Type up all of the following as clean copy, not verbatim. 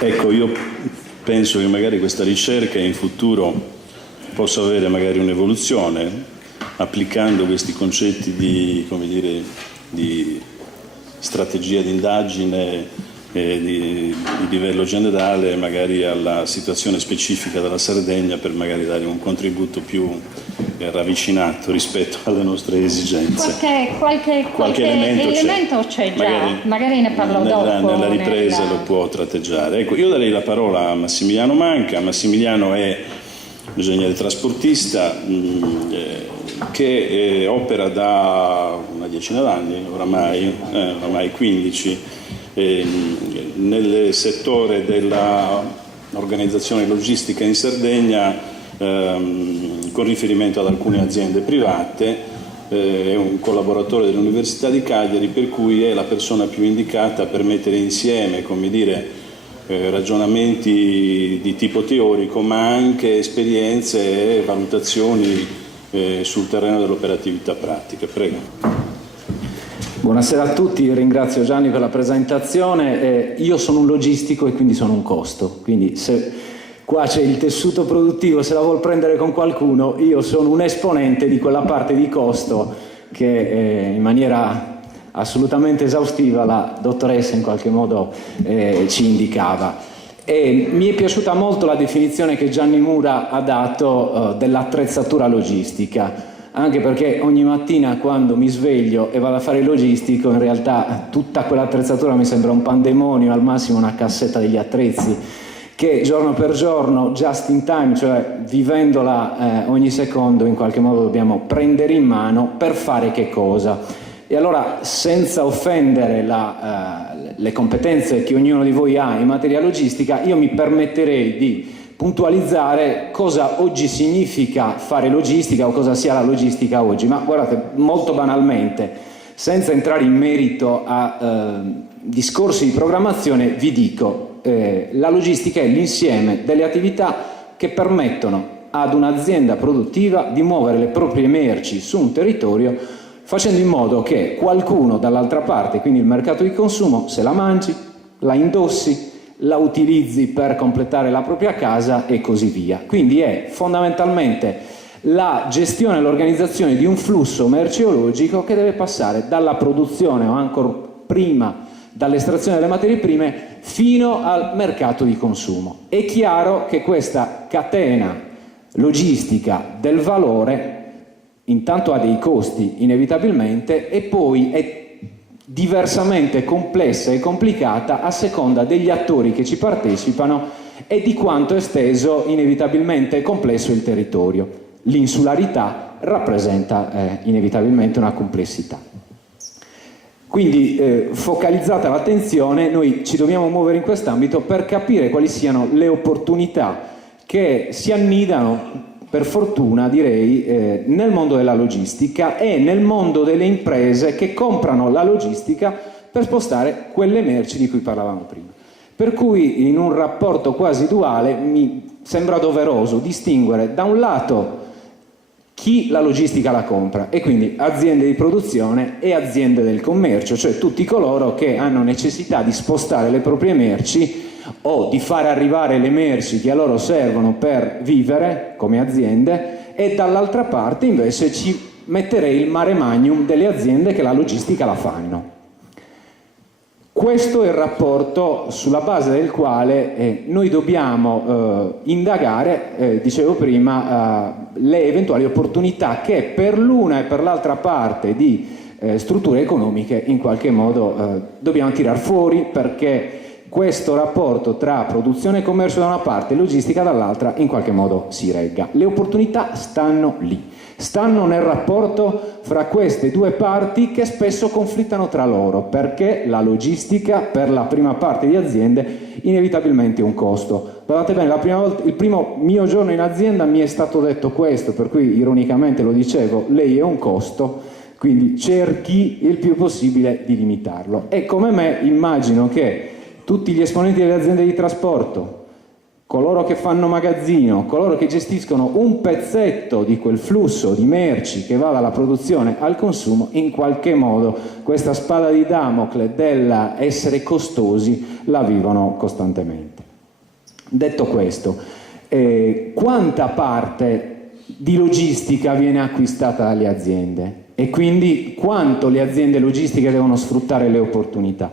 Ecco, io penso che magari questa ricerca in futuro possa avere magari un'evoluzione, applicando questi concetti di, come dire, di strategia di indagine di livello generale magari alla situazione specifica della Sardegna, per magari dare un contributo più ravvicinato rispetto alle nostre esigenze. Qualche elemento c'è già, magari ne parlo dopo. Nella ripresa lo può tratteggiare. Ecco, io darei la parola a Massimiliano Manca. Massimiliano è ingegnere trasportista che opera da una decina d'anni, oramai 15, nel settore dell'organizzazione logistica in Sardegna, con riferimento ad alcune aziende private. È un collaboratore dell'Università di Cagliari, per cui è la persona più indicata per mettere insieme, come dire, ragionamenti di tipo teorico, ma anche esperienze e valutazioni sul terreno dell'operatività pratica. Prego. Buonasera a tutti, ringrazio Gianni per la presentazione. Io sono un logistico e quindi sono un costo, quindi se qua c'è il tessuto produttivo, se la vuol prendere con qualcuno, io sono un esponente di quella parte di costo che in maniera assolutamente esaustiva la dottoressa in qualche modo ci indicava. E mi è piaciuta molto la definizione che Gianni Mura ha dato dell'attrezzatura logistica, anche perché ogni mattina quando mi sveglio e vado a fare il logistico, in realtà tutta quell'attrezzatura mi sembra un pandemonio, al massimo una cassetta degli attrezzi, che giorno per giorno, just in time, cioè vivendola ogni secondo, in qualche modo dobbiamo prendere in mano per fare che cosa? E allora, senza offendere le competenze che ognuno di voi ha in materia logistica, io mi permetterei di puntualizzare cosa oggi significa fare logistica o cosa sia la logistica oggi. Ma guardate, molto banalmente, senza entrare in merito a discorsi di programmazione, vi dico la logistica è l'insieme delle attività che permettono ad un'azienda produttiva di muovere le proprie merci su un territorio, facendo in modo che qualcuno dall'altra parte, quindi il mercato di consumo, se la mangi, la indossi, la utilizzi per completare la propria casa e così via. Quindi è fondamentalmente la gestione e l'organizzazione di un flusso merceologico che deve passare dalla produzione o ancora prima dall'estrazione delle materie prime fino al mercato di consumo. È chiaro che questa catena logistica del valore intanto ha dei costi inevitabilmente e poi è diversamente complessa e complicata a seconda degli attori che ci partecipano e di quanto è esteso inevitabilmente e complesso il territorio. L'insularità rappresenta inevitabilmente una complessità. Quindi focalizzata l'attenzione, noi ci dobbiamo muovere in quest'ambito per capire quali siano le opportunità che si annidano, per fortuna direi, nel mondo della logistica e nel mondo delle imprese che comprano la logistica per spostare quelle merci di cui parlavamo prima. Per cui in un rapporto quasi duale mi sembra doveroso distinguere da un lato chi la logistica la compra e quindi aziende di produzione e aziende del commercio, cioè tutti coloro che hanno necessità di spostare le proprie merci o di far arrivare le merci che a loro servono per vivere come aziende, e dall'altra parte invece ci metterei il mare magnum delle aziende che la logistica la fanno. Questo è il rapporto sulla base del quale noi dobbiamo indagare, dicevo prima, le eventuali opportunità che per l'una e per l'altra parte di strutture economiche in qualche modo dobbiamo tirar fuori, perché questo rapporto tra produzione e commercio da una parte e logistica dall'altra in qualche modo si regga. Le opportunità stanno lì, stanno nel rapporto fra queste due parti che spesso conflittano tra loro, perché la logistica per la prima parte di aziende inevitabilmente è un costo. Guardate bene, il primo mio giorno in azienda mi è stato detto questo, per cui ironicamente lo dicevo, lei è un costo, quindi cerchi il più possibile di limitarlo. E come me immagino che tutti gli esponenti delle aziende di trasporto, coloro che fanno magazzino, coloro che gestiscono un pezzetto di quel flusso di merci che va dalla produzione al consumo, in qualche modo questa spada di Damocle dell'essere costosi la vivono costantemente. Detto questo, quanta parte di logistica viene acquistata dalle aziende e quindi quanto le aziende logistiche devono sfruttare le opportunità?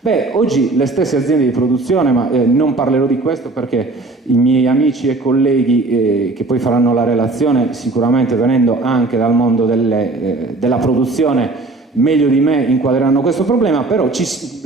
Beh, oggi le stesse aziende di produzione, ma non parlerò di questo perché i miei amici e colleghi che poi faranno la relazione, sicuramente venendo anche dal mondo della produzione, meglio di me inquadreranno questo problema, però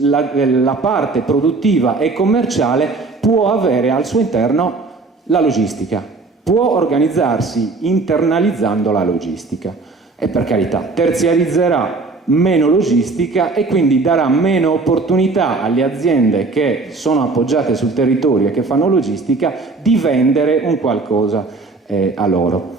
la parte produttiva e commerciale può avere al suo interno la logistica, può organizzarsi internalizzando la logistica e per carità terziarizzerà meno logistica e quindi darà meno opportunità alle aziende che sono appoggiate sul territorio e che fanno logistica di vendere un qualcosa a loro.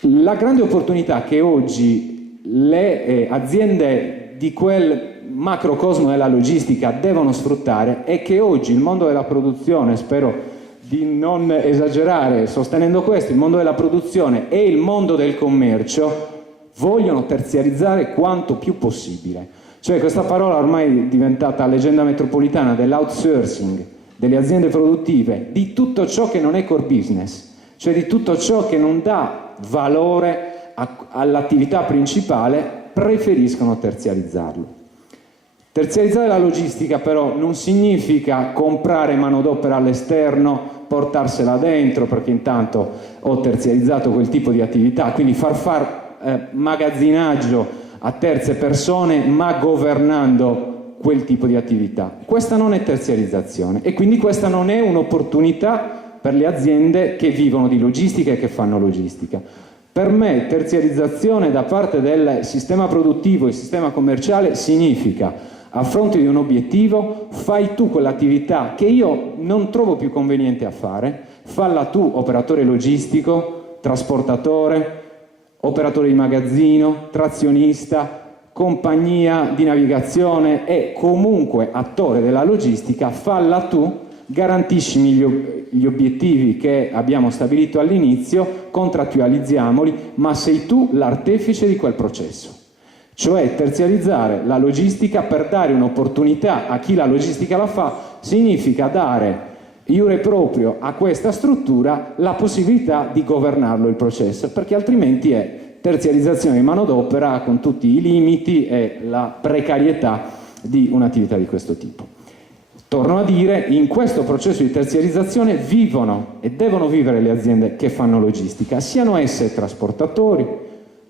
La grande opportunità che oggi le aziende di quel macrocosmo della logistica devono sfruttare è che oggi il mondo della produzione, spero di non esagerare sostenendo questo, il mondo della produzione e il mondo del commercio vogliono terziarizzare quanto più possibile. Cioè questa parola ormai è diventata leggenda metropolitana dell'outsourcing delle aziende produttive, di tutto ciò che non è core business, cioè di tutto ciò che non dà valore all'attività principale, preferiscono terziarizzarlo. Terziarizzare la logistica però non significa comprare manodopera all'esterno, portarsela dentro perché intanto ho terziarizzato quel tipo di attività, quindi far magazzinaggio a terze persone ma governando quel tipo di attività. Questa non è terziarizzazione e quindi questa non è un'opportunità per le aziende che vivono di logistica e che fanno logistica. Per me terziarizzazione da parte del sistema produttivo e sistema commerciale significa, a fronte di un obiettivo, fai tu quell'attività che io non trovo più conveniente a fare, falla tu operatore logistico, trasportatore, operatore di magazzino, trazionista, compagnia di navigazione e comunque attore della logistica, falla tu, garantiscimi gli obiettivi che abbiamo stabilito all'inizio, contrattualizziamoli, ma sei tu l'artefice di quel processo. Cioè terziarizzare la logistica per dare un'opportunità a chi la logistica la fa significa dare iure proprio a questa struttura la possibilità di governarlo il processo, perché altrimenti è terziarizzazione di manodopera con tutti i limiti e la precarietà di un'attività di questo tipo. Torno a dire, in questo processo di terziarizzazione vivono e devono vivere le aziende che fanno logistica, siano esse trasportatori,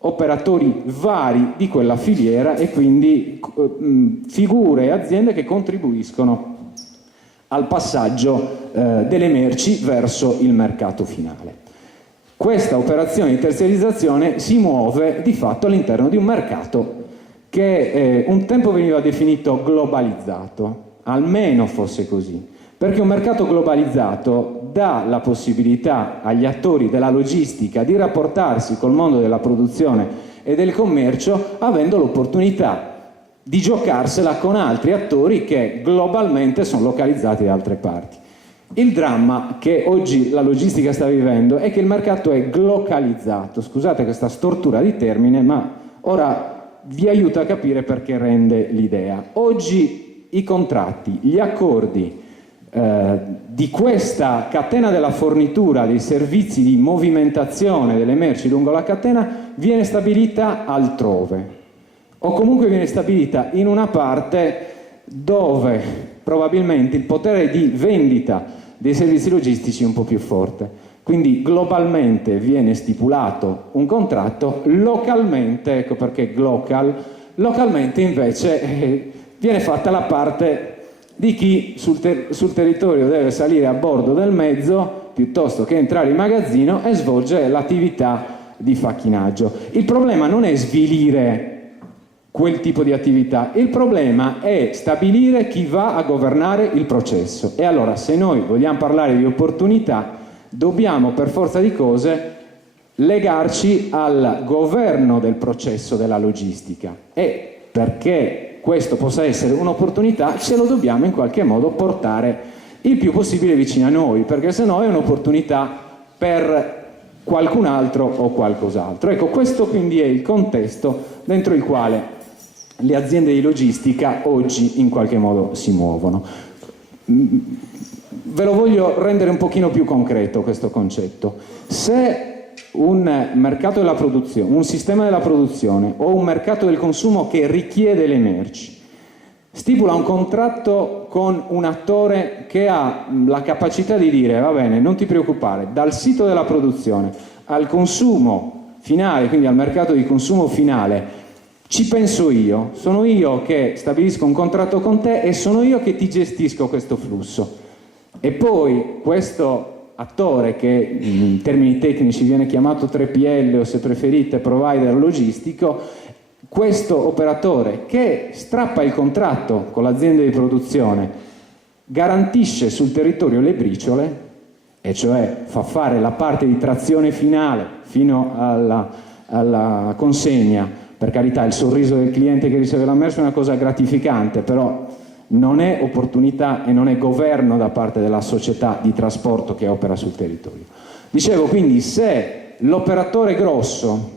operatori vari di quella filiera e quindi figure e aziende che contribuiscono al passaggio delle merci verso il mercato finale. Questa operazione di terziarizzazione si muove di fatto all'interno di un mercato che un tempo veniva definito globalizzato, almeno fosse così, perché un mercato globalizzato dà la possibilità agli attori della logistica di rapportarsi col mondo della produzione e del commercio avendo l'opportunità di giocarsela con altri attori che globalmente sono localizzati da altre parti. Il dramma che oggi la logistica sta vivendo è che il mercato è glocalizzato, scusate questa stortura di termine, ma ora vi aiuto a capire perché rende l'idea. Oggi i contratti, gli accordi di questa catena della fornitura dei servizi di movimentazione delle merci lungo la catena viene stabilita altrove, o comunque viene stabilita in una parte dove probabilmente il potere di vendita dei servizi logistici è un po' più forte. Quindi globalmente viene stipulato un contratto, localmente, ecco perché localmente invece viene fatta la parte di chi sul territorio deve salire a bordo del mezzo piuttosto che entrare in magazzino e svolge l'attività di facchinaggio. Il problema non è svilire quel tipo di attività, il problema è stabilire chi va a governare il processo. E allora, se noi vogliamo parlare di opportunità, dobbiamo per forza di cose legarci al governo del processo della logistica e perché questo possa essere un'opportunità ce lo dobbiamo in qualche modo portare il più possibile vicino a noi, perché sennò è un'opportunità per qualcun altro o qualcos'altro. Ecco, questo quindi è il contesto dentro il quale le aziende di logistica oggi in qualche modo si muovono. Ve lo voglio rendere un pochino più concreto questo concetto. Se un mercato della produzione, un sistema della produzione o un mercato del consumo che richiede le merci stipula un contratto con un attore che ha la capacità di dire: va bene, non ti preoccupare, dal sito della produzione al consumo finale, quindi al mercato di consumo finale, ci penso io, sono io che stabilisco un contratto con te e sono io che ti gestisco questo flusso. E poi questo attore, che in termini tecnici viene chiamato 3PL o, se preferite, provider logistico, questo operatore che strappa il contratto con l'azienda di produzione garantisce sul territorio le briciole, e cioè fa fare la parte di trazione finale fino alla consegna. Per carità, il sorriso del cliente che riceve la merce è una cosa gratificante, però non è opportunità e non è governo da parte della società di trasporto che opera sul territorio. Dicevo, quindi, se l'operatore grosso,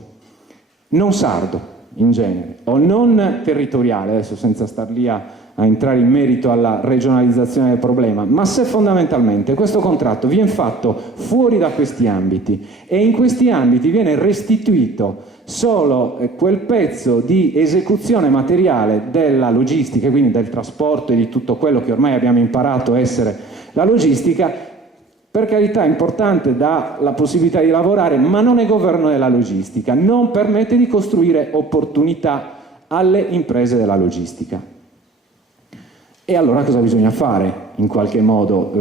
non sardo in genere, o non territoriale, adesso senza star lì a entrare in merito alla regionalizzazione del problema, ma se fondamentalmente questo contratto viene fatto fuori da questi ambiti e in questi ambiti viene restituito solo quel pezzo di esecuzione materiale della logistica, quindi del trasporto e di tutto quello che ormai abbiamo imparato essere la logistica, per carità importante, dà la possibilità di lavorare, ma non è governo della logistica, non permette di costruire opportunità alle imprese della logistica. E allora cosa bisogna fare? In qualche modo,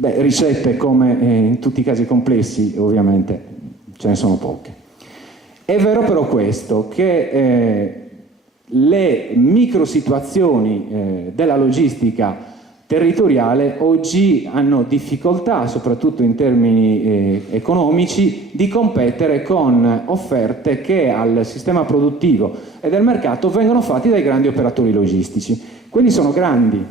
ricette come in tutti i casi complessi, ovviamente ce ne sono poche. È vero però questo, che le microsituazioni della logistica territoriale oggi hanno difficoltà, soprattutto in termini economici, di competere con offerte che al sistema produttivo e del mercato vengono fatte dai grandi operatori logistici. Quelli sono grandi,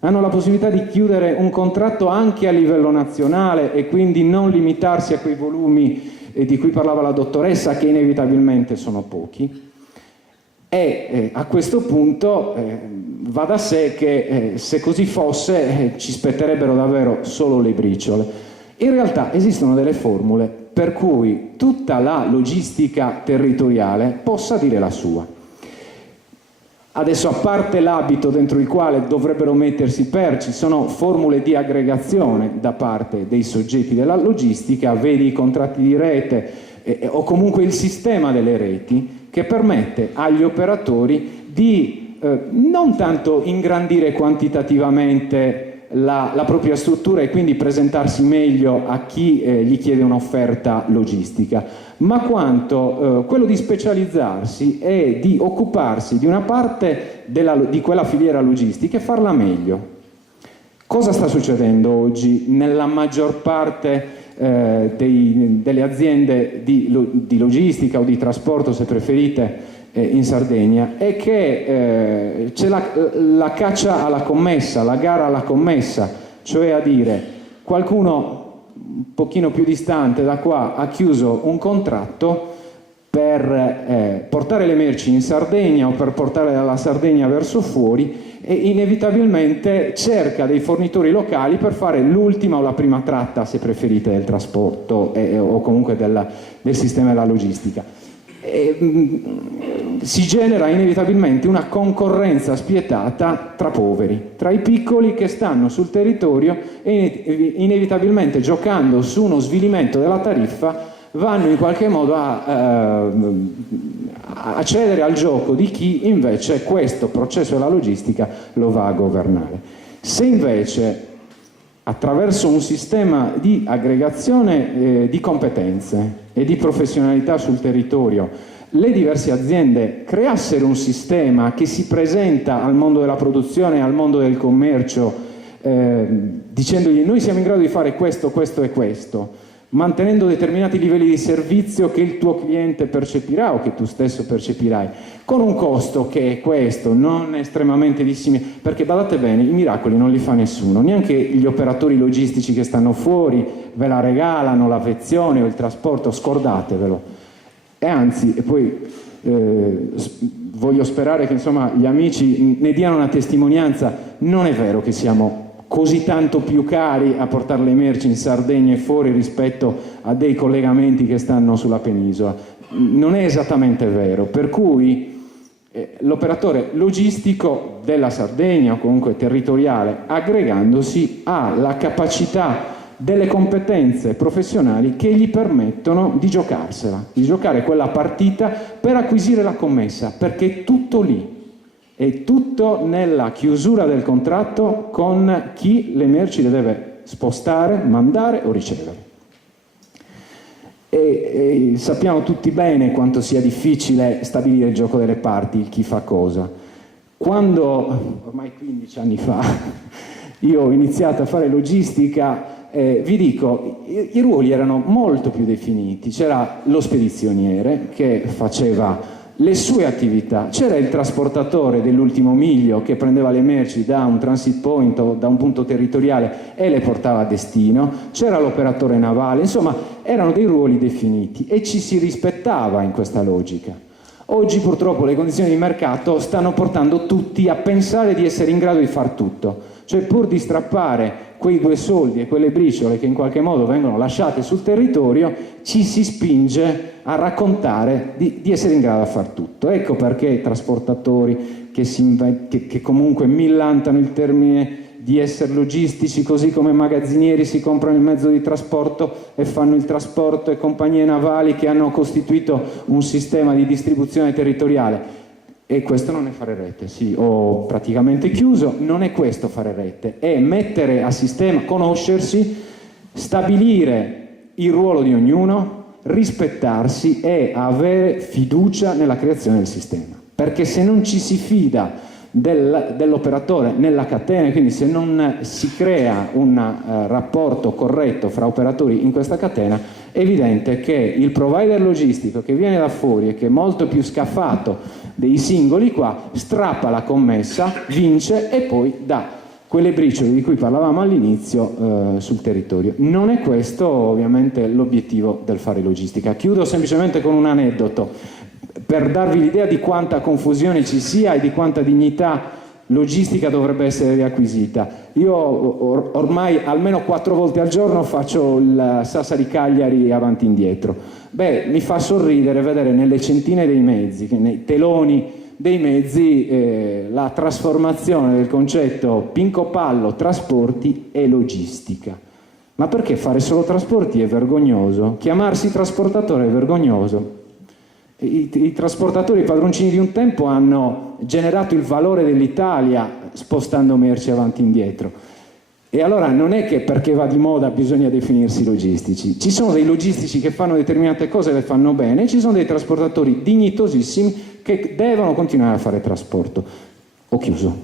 hanno la possibilità di chiudere un contratto anche a livello nazionale e quindi non limitarsi a quei volumi di cui parlava la dottoressa, che inevitabilmente sono pochi. E a questo punto va da sé che se così fosse ci spetterebbero davvero solo le briciole. In realtà esistono delle formule per cui tutta la logistica territoriale possa dire la sua. Adesso, a parte l'abito dentro il quale dovrebbero mettersi ci sono formule di aggregazione da parte dei soggetti della logistica, vedi i contratti di rete o comunque il sistema delle reti, che permette agli operatori di non tanto ingrandire quantitativamente la propria struttura e quindi presentarsi meglio a chi gli chiede un'offerta logistica, ma quanto quello di specializzarsi e di occuparsi di una parte di quella filiera logistica e farla meglio. Cosa sta succedendo oggi nella maggior parte delle aziende di logistica o di trasporto, se preferite, in Sardegna? È che c'è la caccia alla commessa, la gara alla commessa, cioè a dire qualcuno un pochino più distante da qua ha chiuso un contratto per portare le merci in Sardegna o per portare dalla Sardegna verso fuori, e inevitabilmente cerca dei fornitori locali per fare l'ultima o la prima tratta, se preferite, del trasporto o comunque del sistema della logistica. Si genera inevitabilmente una concorrenza spietata tra poveri, tra i piccoli che stanno sul territorio e inevitabilmente, giocando su uno svilimento della tariffa, vanno in qualche modo a cedere al gioco di chi invece questo processo della logistica lo va a governare. Se invece, attraverso un sistema di aggregazione di competenze e di professionalità sul territorio, le diverse aziende creassero un sistema che si presenta al mondo della produzione e al mondo del commercio dicendogli: noi siamo in grado di fare questo, questo e questo, mantenendo determinati livelli di servizio che il tuo cliente percepirà o che tu stesso percepirai, con un costo che è questo, non estremamente dissimile, perché badate bene, i miracoli non li fa nessuno, neanche gli operatori logistici che stanno fuori ve la regalano l'affezione o il trasporto, scordatevelo. E anzi, e poi voglio sperare che insomma gli amici ne diano una testimonianza, non è vero che siamo così tanto più cari a portare le merci in Sardegna e fuori rispetto a dei collegamenti che stanno sulla penisola. Non è esattamente vero, per cui l'operatore logistico della Sardegna o comunque territoriale, aggregandosi, ha la capacità delle competenze professionali che gli permettono di giocarsela, di giocare quella partita per acquisire la commessa, perché è tutto lì. È tutto nella chiusura del contratto con chi le merci le deve spostare, mandare o ricevere. E sappiamo tutti bene quanto sia difficile stabilire il gioco delle parti, chi fa cosa. Quando, ormai 15 anni fa, io ho iniziato a fare logistica, vi dico, i ruoli erano molto più definiti. C'era lo spedizioniere che faceva le sue attività, c'era il trasportatore dell'ultimo miglio che prendeva le merci da un transit point o da un punto territoriale e le portava a destino, c'era l'operatore navale, insomma erano dei ruoli definiti e ci si rispettava in questa logica. Oggi purtroppo le condizioni di mercato stanno portando tutti a pensare di essere in grado di far tutto, cioè pur di strappare quei 2 soldi e quelle briciole che in qualche modo vengono lasciate sul territorio, ci si spinge a raccontare di essere in grado di far tutto. Ecco perché i trasportatori che comunque millantano il termine di essere logistici, così come magazzinieri si comprano il mezzo di trasporto e fanno il trasporto, e compagnie navali che hanno costituito un sistema di distribuzione territoriale. E questo non è fare rete, sì, ho praticamente chiuso, non è questo fare rete, è mettere a sistema, conoscersi, stabilire il ruolo di ognuno, rispettarsi e avere fiducia nella creazione del sistema. Perché se non ci si fida dell'operatore nella catena, quindi se non si crea un rapporto corretto fra operatori in questa catena, è evidente che il provider logistico che viene da fuori e che è molto più scaffato dei singoli qua, strappa la commessa, vince e poi dà quelle briciole di cui parlavamo all'inizio sul territorio. Non è questo ovviamente l'obiettivo del fare logistica. Chiudo semplicemente con un aneddoto per darvi l'idea di quanta confusione ci sia e di quanta dignità logistica dovrebbe essere riacquisita. Io ormai almeno 4 volte al giorno faccio il Sassari-Cagliari avanti e indietro. Beh, mi fa sorridere vedere nelle centine dei mezzi, nei teloni dei mezzi, la trasformazione del concetto Pinco Pallo, trasporti e logistica. Ma perché fare solo trasporti è vergognoso? Chiamarsi trasportatore è vergognoso. I trasportatori, i padroncini di un tempo, hanno generato il valore dell'Italia spostando merci avanti e indietro. E allora non è che perché va di moda bisogna definirsi logistici. Ci sono dei logistici che fanno determinate cose e le fanno bene, e ci sono dei trasportatori dignitosissimi che devono continuare a fare trasporto. Ho chiuso.